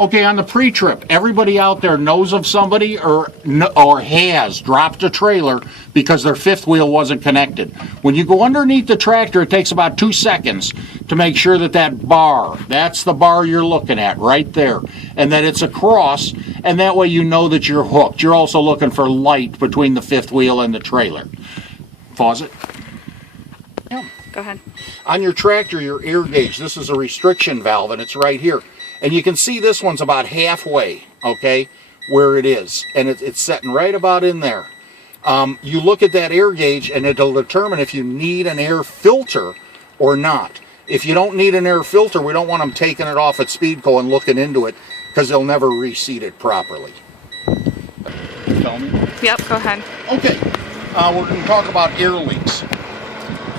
Okay, on the pre-trip, everybody out there knows of somebody or has dropped a trailer because their fifth wheel wasn't connected. When you go underneath the tractor, it takes about 2 seconds to make sure that that bar, that's the bar you're looking at right there, and that it's across, and that way you know that you're hooked. You're also looking for light between the fifth wheel and the trailer. Faucet? Yeah. Go ahead. On your tractor, your air gauge, this is a restriction valve, and it's right here. And you can see this one's about halfway, okay, where it is. And it's sitting right about in there. You look at that air gauge, and it'll determine if you need an air filter or not. If you don't need an air filter, we don't want them taking it off at Speedco and looking into it, because they'll never reseat it properly. Tell me? Yep, go ahead. Okay, we're going to talk about air leaks.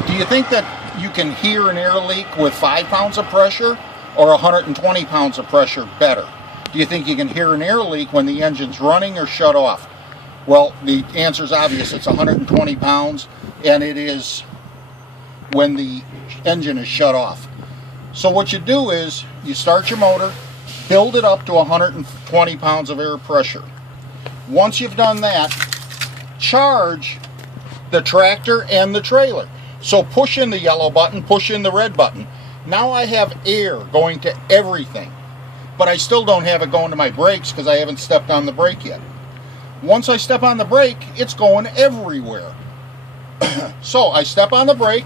Do you think that you can hear an air leak with 5 pounds of pressure or 120 pounds of pressure better? Do you think you can hear an air leak when the engine's running or shut off? Well, the answer is obvious. It's 120 pounds, and it is when the engine is shut off. So what you do is you start your motor, build it up to 120 pounds of air pressure. Once you've done that, charge the tractor and the trailer. So push in the yellow button, push in the red button. Now I have air going to everything, but I still don't have it going to my brakes because I haven't stepped on the brake yet. Once I step on the brake, it's going everywhere. So I step on the brake.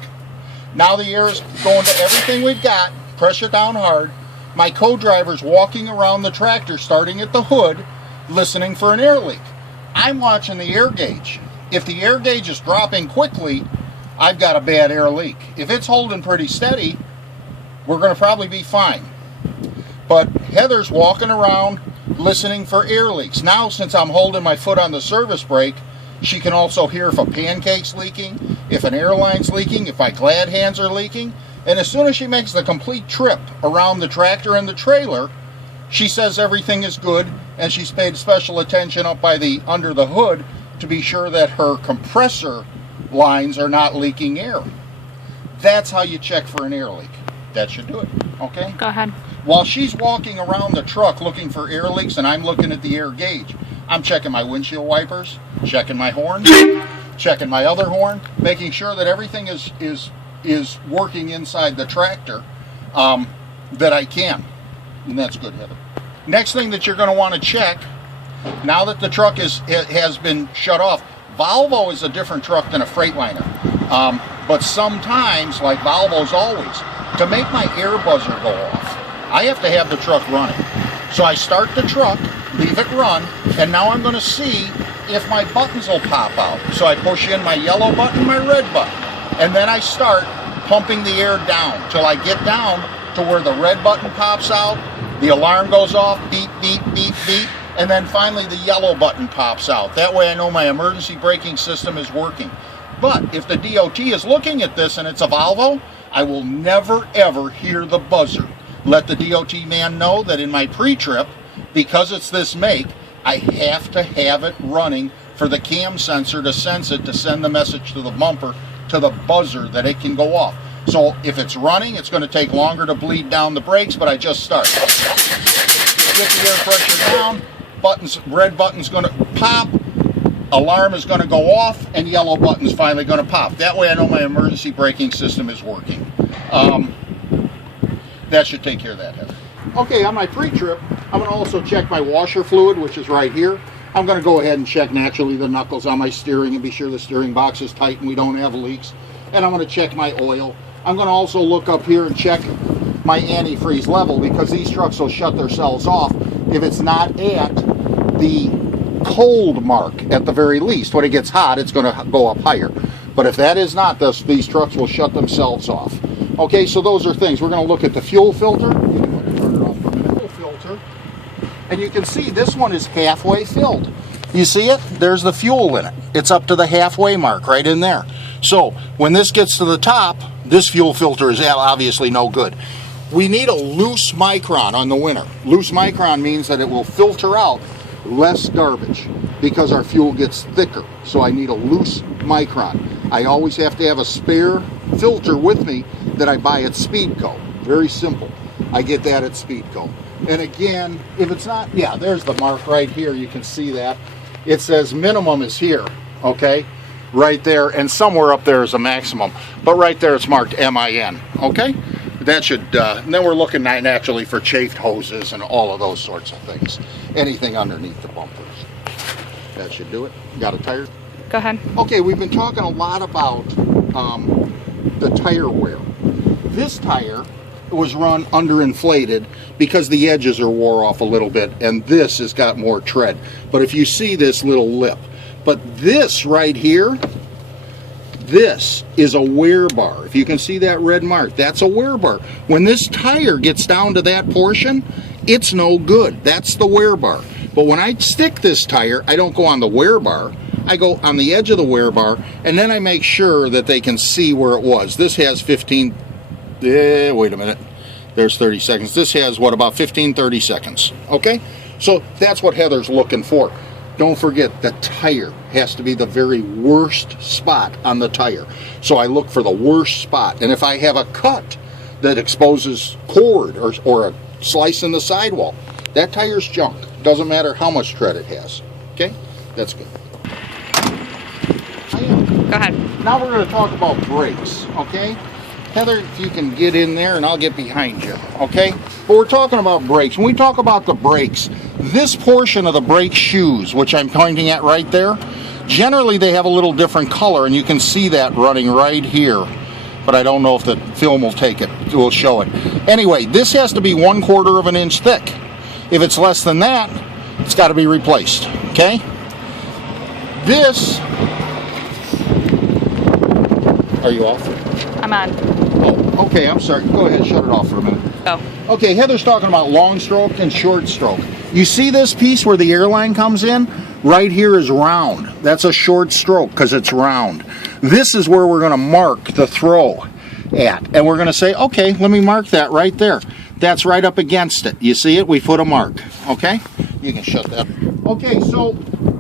Now the air is going to everything we've got, pressure down hard. My co-driver's walking around the tractor, starting at the hood, listening for an air leak. I'm watching the air gauge. If the air gauge is dropping quickly, I've got a bad air leak. If it's holding pretty steady, we're going to probably be fine. But Heather's walking around listening for air leaks. Now, since I'm holding my foot on the service brake, she can also hear if a pancake's leaking, if an airline's leaking, if my glad hands are leaking. And as soon as she makes the complete trip around the tractor and the trailer, she says everything is good, and she's paid special attention up by the under the hood to be sure that her compressor lines are not leaking air. That's how you check for an air leak. That should do it. Okay? Go ahead. While she's walking around the truck looking for air leaks and I'm looking at the air gauge, I'm checking my windshield wipers, checking my horn, checking my other horn, making sure that everything is working inside the tractor that I can. And that's good, Heather. Next thing that you're going to want to check, now that the truck has been shut off, Volvo is a different truck than a Freightliner. But sometimes, like Volvo's always, to make my air buzzer go off, I have to have the truck running. So I start the truck, leave it run, and now I'm going to see if my buttons will pop out. So I push in my yellow button, my red button, and then I start pumping the air down till I get down to where the red button pops out, the alarm goes off, beep, beep, beep, beep, and then finally the yellow button pops out. That way I know my emergency braking system is working. But if the DOT is looking at this and it's a Volvo, I will never ever hear the buzzer. Let the DOT man know that in my pre-trip, because it's this make, I have to have it running for the cam sensor to sense it, to send the message to the bumper, to the buzzer, that it can go off. So if it's running, it's going to take longer to bleed down the brakes, but I just start. Get the air pressure down, red button's going to pop, alarm is going to go off, and yellow button's finally going to pop. That way I know my emergency braking system is working. That should take care of that, Heather. Okay, on my pre-trip, I'm going to also check my washer fluid, which is right here. I'm going to go ahead and check naturally the knuckles on my steering and be sure the steering box is tight and we don't have leaks. And I'm going to check my oil. I'm going to also look up here and check my antifreeze level, because these trucks will shut themselves off if it's not at the cold mark at the very least. When it gets hot, it's going to go up higher. But if that is not, these trucks will shut themselves off. Okay, so those are things. We're going to look at the fuel filter. Turn it off for a minute. Fuel filter. And you can see this one is halfway filled. You see it? There's the fuel in it. It's up to the halfway mark right in there. So when this gets to the top, this fuel filter is obviously no good. We need a loose micron on the winner. Loose micron means that it will filter out less garbage because our fuel gets thicker. So I need a loose micron. I always have to have a spare filter with me that I buy at Speedco. Very simple. I get that at Speedco. And again, if it's not, yeah, there's the mark right here. You can see that. It says minimum is here, okay? Right there, and somewhere up there is a maximum. But right there it's marked MIN, okay? That should, and then we're looking naturally for chafed hoses and all of those sorts of things. Anything underneath the bumpers. That should do it. Got a tire? Go ahead. Okay, we've been talking a lot about the tire wear. This tire was run underinflated because the edges are wore off a little bit, and this has got more tread. But if you see this little lip, but this right here, this is a wear bar. If you can see that red mark, that's a wear bar. When this tire gets down to that portion, it's no good. That's the wear bar. But when I stick this tire, I don't go on the wear bar. I go on the edge of the wear bar, and then I make sure that they can see where it was. This has 15, wait a minute, there's 30 seconds. This has, what, about 15, 30 seconds, okay? So that's what Heather's looking for. Don't forget, the tire has to be the very worst spot on the tire. So I look for the worst spot, and if I have a cut that exposes cord or a slice in the sidewall, that tire's junk. Doesn't matter how much tread it has, okay? That's good. Go ahead. Now we're going to talk about brakes, okay? Heather, if you can get in there and I'll get behind you, okay? But we're talking about brakes. When we talk about the brakes, this portion of the brake shoes, which I'm pointing at right there, generally they have a little different color, and you can see that running right here. But I don't know if the film will take it. It will show it. Anyway, this has to be 1/4 of an inch thick. If it's less than that, it's got to be replaced, okay? This... Are you off? I'm on. Oh, okay, I'm sorry. Go ahead, shut it off for a minute. Go. Okay, Heather's talking about long stroke and short stroke. You see this piece where the airline comes in? Right here is round. That's a short stroke because it's round. This is where we're going to mark the throw at. And we're going to say, okay, let me mark that right there. That's right up against it. You see it? We put a mark. Okay? You can shut that. Okay, so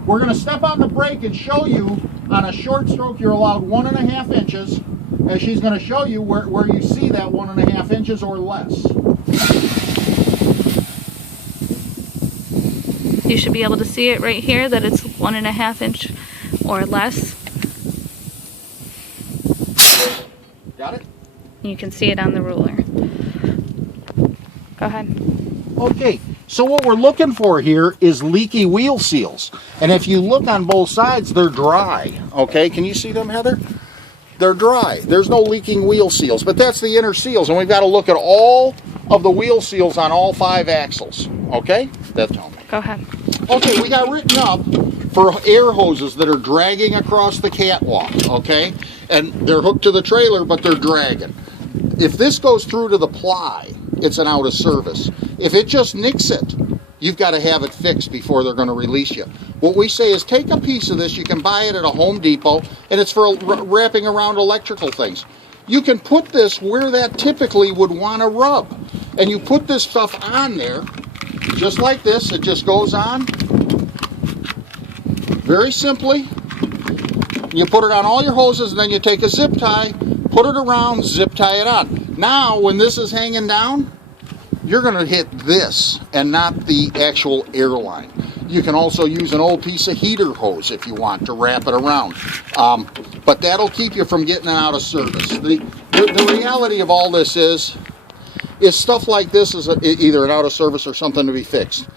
we're going to step on the brake and show you on a short stroke you're allowed 1.5 inches. And she's going to show you where you see that 1.5 inches or less. You should be able to see it right here that it's 1.5 inch or less. Got it? You can see it on the ruler. Go ahead. Okay, so what we're looking for here is leaky wheel seals. And if you look on both sides, they're dry. Okay, can you see them, Heather? They're dry. There's no leaking wheel seals, but that's the inner seals, and we've got to look at all of the wheel seals on all 5 axles. Okay? That's all. Go ahead. Okay, we got written up for air hoses that are dragging across the catwalk, okay? And they're hooked to the trailer, but they're dragging. If this goes through to the ply, it's an out of service. If it just nicks it, you've got to have it fixed before they're going to release you. What we say is take a piece of this. You can buy it at a Home Depot, and it's for wrapping around electrical things. You can put this where that typically would want to rub. And you put this stuff on there, just like this. It just goes on. Very simply. You put it on all your hoses, and then you take a zip tie, put it around, zip tie it on. Now, when this is hanging down, you're going to hit this and not the actual airline. You can also use an old piece of heater hose if you want to wrap it around. But that'll keep you from getting it out of service. The reality of all this is stuff like this is either an out of service or something to be fixed.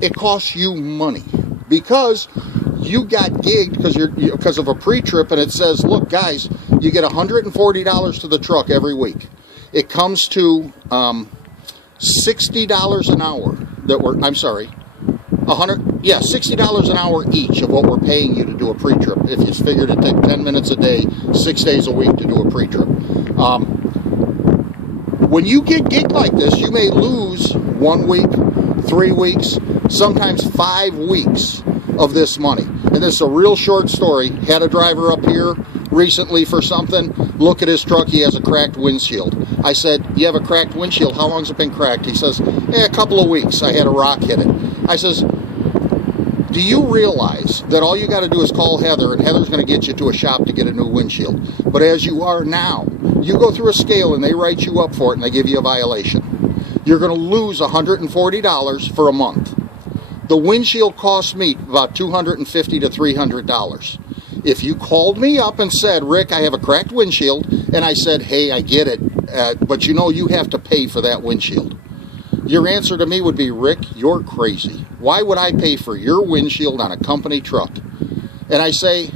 It costs you money because you got gigged because of a pre-trip, and it says, look guys, you get $140 to the truck every week. It comes to $60 an hour $60 an hour each of what we're paying you to do a pre-trip. If you figured it take 10 minutes a day, 6 days a week to do a pre-trip. When you get gigged like this, you may lose 1 week, 3 weeks, sometimes 5 weeks of this money. And this is a real short story. Had a driver up here recently for something. Look at his truck. He has a cracked windshield. I said, you have a cracked windshield. How long has it been cracked? He says, a couple of weeks. I had a rock hit it. I says, do you realize that all you got to do is call Heather, and Heather's going to get you to a shop to get a new windshield? But as you are now, you go through a scale and they write you up for it and they give you a violation. you're going to lose $140 for a month. The windshield cost me about $250 to $300. If you called me up and said, Rick, I have a cracked windshield, and I said, hey, I get it, but you know you have to pay for that windshield, your answer to me would be, Rick, you're crazy. Why would I pay for your windshield on a company truck? And I say,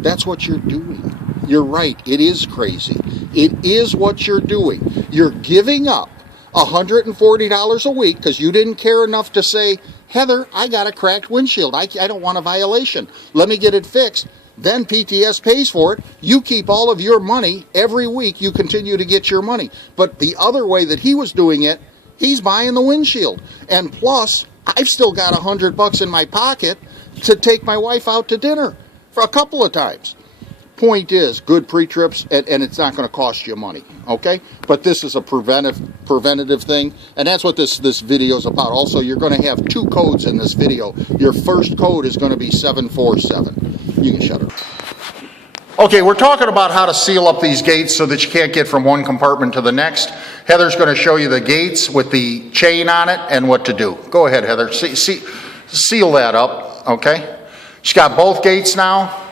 that's what you're doing. You're right, it is crazy. It is what you're doing. You're giving up $140 a week because you didn't care enough to say, Heather, I got a cracked windshield. I don't want a violation. Let me get it fixed. Then PTS pays for it. You keep all of your money. Every week you continue to get your money. But the other way that he was doing it, he's buying the windshield. And plus, I've still got $100 in my pocket to take my wife out to dinner for a couple of times. Point is, good pre-trips, and it's not going to cost you money, okay? But this is a preventative thing, and that's what this video is about. Also, you're going to have 2 codes in this video. Your first code is going to be 747. You can shut it. Okay, we're talking about how to seal up these gates so that you can't get from one compartment to the next. Heather's going to show you the gates with the chain on it and what to do. Go ahead, Heather. Seal that up, okay? She's got both gates now.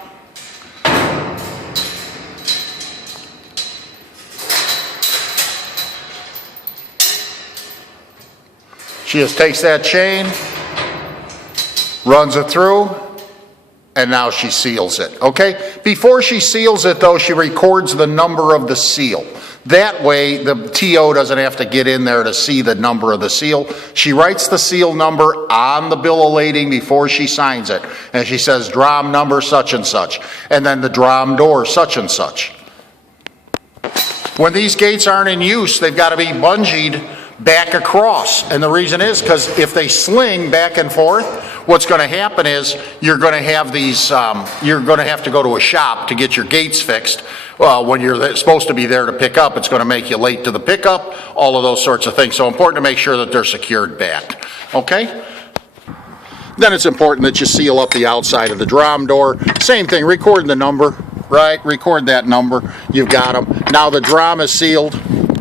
She just takes that chain, runs it through, and now she seals it, okay? Before she seals it, though, she records the number of the seal. That way, the TO doesn't have to get in there to see the number of the seal. She writes the seal number on the bill of lading before she signs it. And she says, drum number such and such. And then the drum door such and such. When these gates aren't in use, they've got to be bungeed back across, and the reason is because if they sling back and forth, what's going to happen is you're going to have these you're going to have to go to a shop to get your gates fixed when you're supposed to be there to pick up. It's going to make you late to the pickup, all of those sorts of things. So important to make sure that they're secured back, okay? Then it's important that you seal up the outside of the drum door. Same thing, record the number, right? Record that number. You've got them. Now the drum is sealed.